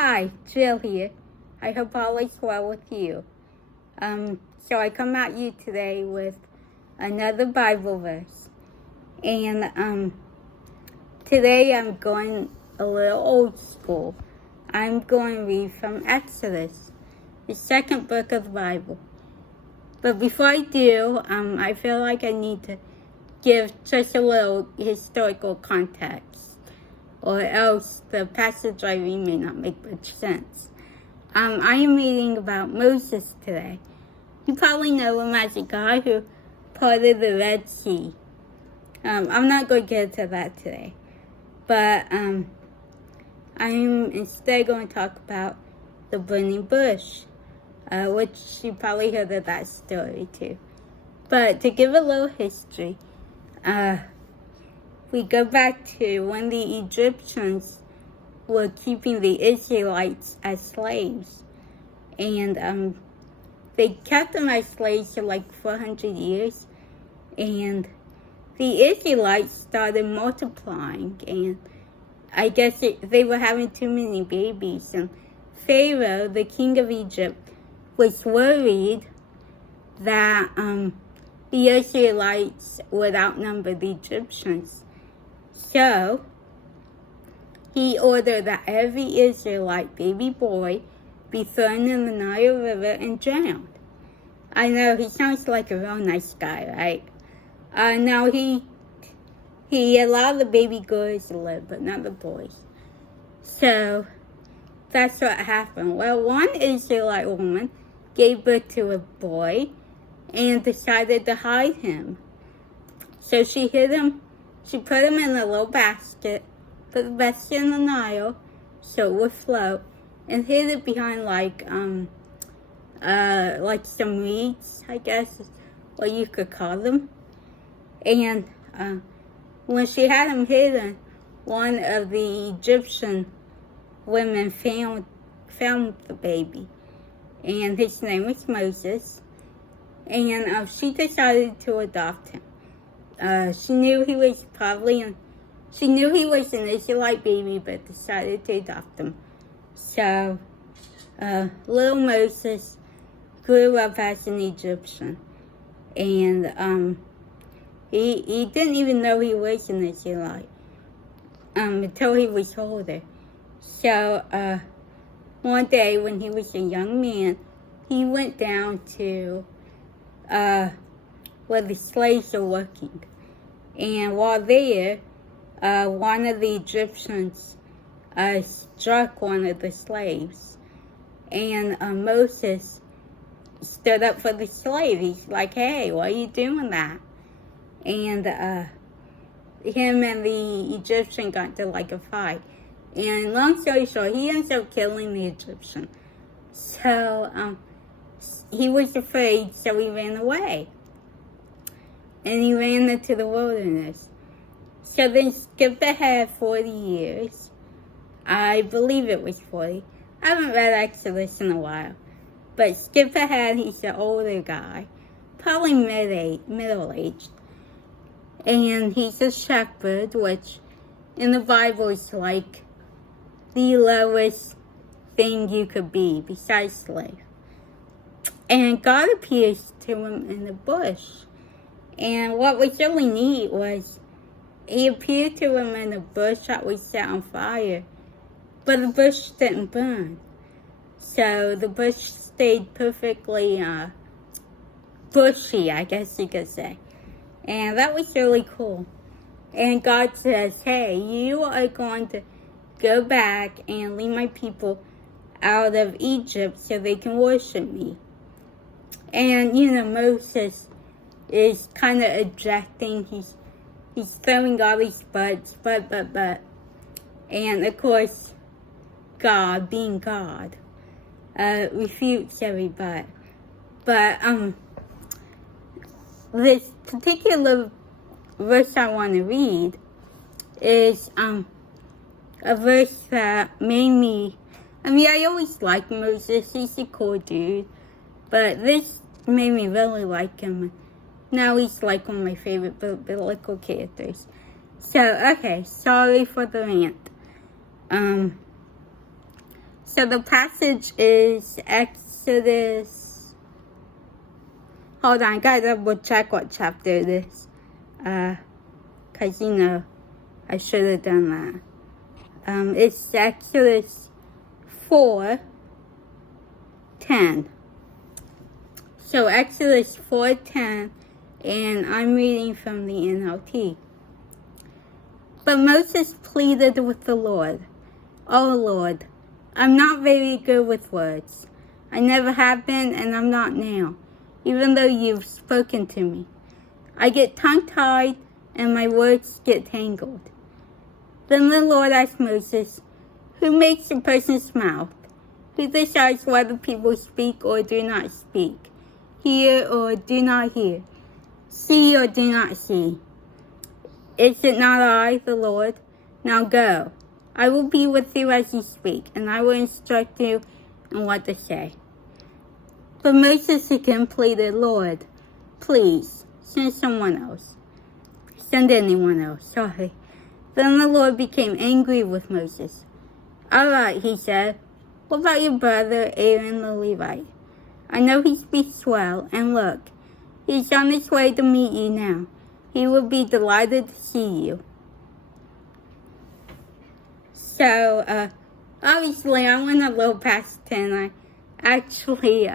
Hi, Jill here. I hope all is well with you. So I come at you today with another Bible verse. And today I'm going a little old school. I'm going to read from Exodus, the second book of the Bible. But before I do, I feel like I need to give just a little historical context, or else the passage I read may not make much sense. I am reading about Moses today. You probably know him as a guy who parted the Red Sea. I'm not going to get into that today, but I'm instead going to talk about the burning bush, which you probably heard of that story too. But to give a little history, we go back to when the Egyptians were keeping the Israelites as slaves. And they kept them as slaves for like 400 years. And the Israelites started multiplying. And I guess they were having too many babies. And Pharaoh, the king of Egypt, was worried that the Israelites would outnumber the Egyptians. So he ordered that every Israelite baby boy be thrown in the Nile River and drowned. I know, he sounds like a real nice guy, right? Now he allowed the baby girls to live, but not the boys. So that's what happened. Well, one Israelite woman gave birth to a boy and decided to hide him. So she hid him. She put him in a little basket, put the basket in the Nile so it would float, and hid it behind like some reeds, I guess, is what you could call them. And when she had him hidden, one of the Egyptian women found the baby, and his name was Moses, and she decided to adopt him. She knew he was an Israelite baby, but decided to adopt him. So, little Moses grew up as an Egyptian, and he didn't even know he was an Israelite until he was older. So, one day when he was a young man, he went down to where the slaves are working. And while there, one of the Egyptians struck one of the slaves. And Moses stood up for the slave. He's like, hey, why are you doing that? And him and the Egyptian got into like a fight. And long story short, he ends up killing the Egyptian. So he was afraid, so he ran away. And he ran into the wilderness. So then skip ahead 40 years. I believe it was 40. I haven't read Exodus in a while. But skip ahead, he's an older guy. Probably middle-aged. And he's a shepherd, which in the Bible is like the lowest thing you could be besides slave. And God appears to him in the bush. And what was really neat was he appeared to him in a bush that was set on fire, but the bush didn't burn. So the bush stayed perfectly bushy, I guess you could say. And that was really cool. And God says, hey, you are going to go back and lead my people out of Egypt so they can worship me. And, Moses is kind of ejecting. He's throwing all these buts, but. And, of course, God, being God, refutes every but. But, this particular verse I want to read is, a verse that made me, I always liked Moses. He's a cool dude. But this made me really like him. Now he's like one of my favorite biblical characters. So, okay, sorry for the rant. So the passage is Exodus. Hold on, I gotta double check what chapter it is. Cause you know, I should have done that. It's Exodus 4:10. So Exodus 4:10, and I'm reading from the NLT. But Moses pleaded with the Lord, "Oh Lord, I'm not very good with words. I never have been, and I'm not now, even though you've spoken to me. I get tongue-tied, and my words get tangled." Then the Lord asked Moses, "Who makes a person's mouth? Who decides whether people speak or do not speak, hear or do not hear, see or do not see? Is it not I, the Lord? Now go. I will be with you as you speak, and I will instruct you in what to say." But Moses again pleaded, "Lord, please, send someone else. Send anyone else, sorry." Then the Lord became angry with Moses. "All right," he said. "What about your brother Aaron the Levite? I know he speaks well, and look, he's on his way to meet you now. He will be delighted to see you." So, obviously, I went a little past 10. I actually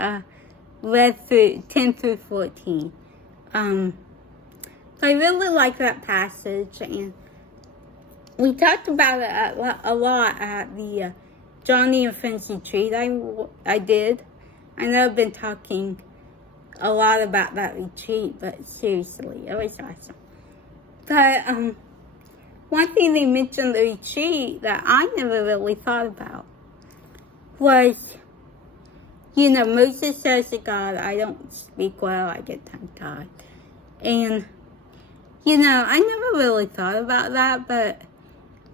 read through 10 through 14. So I really like that passage, and we talked about it a lot at the Johnny and Friends retreat I did. I know I've been talking a lot about that retreat, but seriously, it was awesome. But one thing they mentioned at the retreat that I never really thought about was, you know, Moses says to God, "I don't speak well, I get tongue-tied." And, you know, I never really thought about that, but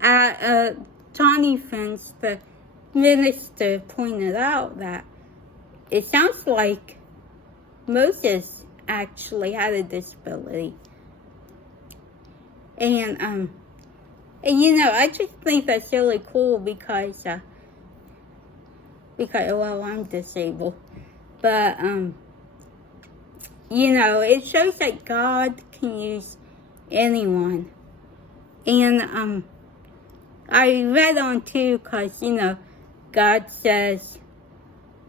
at Johnny Friends, the minister pointed out that it sounds like Moses actually had a disability. And you know, I just think that's really cool because well, I'm disabled. But, you know, it shows that God can use anyone. And, I read on too, because, you know, God says,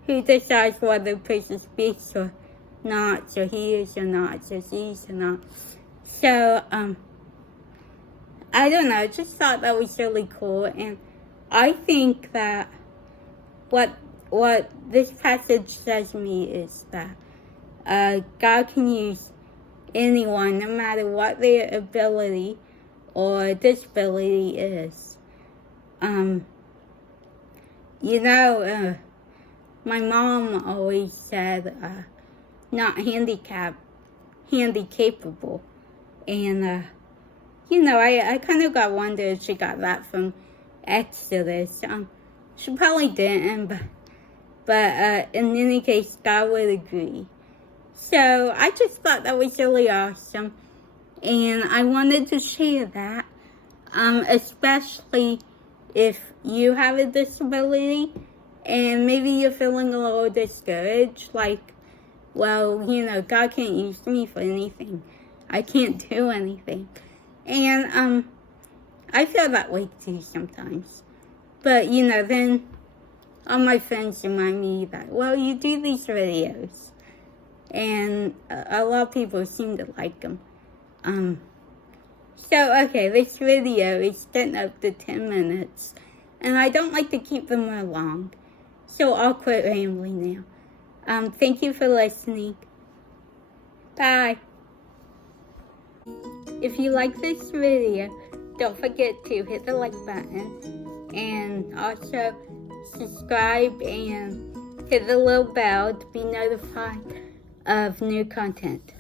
"Who decides whether a person speaks or not, or hears or not, or sees or not?" So, I don't know, I just thought that was really cool, and I think that what this passage says to me is that God can use anyone, no matter what their ability or disability is. You know, my mom always said, not handicapped, handy-capable, and you know, I kind of got wondered if she got that from Exodus. She probably didn't, but in any case, God would agree. So I just thought that was really awesome, and I wanted to share that, especially if you have a disability, and maybe you're feeling a little discouraged, like, well, you know, God can't use me for anything. I can't do anything. And, I feel that way too sometimes. But, you know, then all my friends remind me that, well, you do these videos. And a lot of people seem to like them. So, okay, this video is getting up to 10 minutes. And I don't like to keep them more long. So I'll quit rambling now. Thank you for listening. Bye. If you like this video, don't forget to hit the like button and also subscribe and hit the little bell to be notified of new content.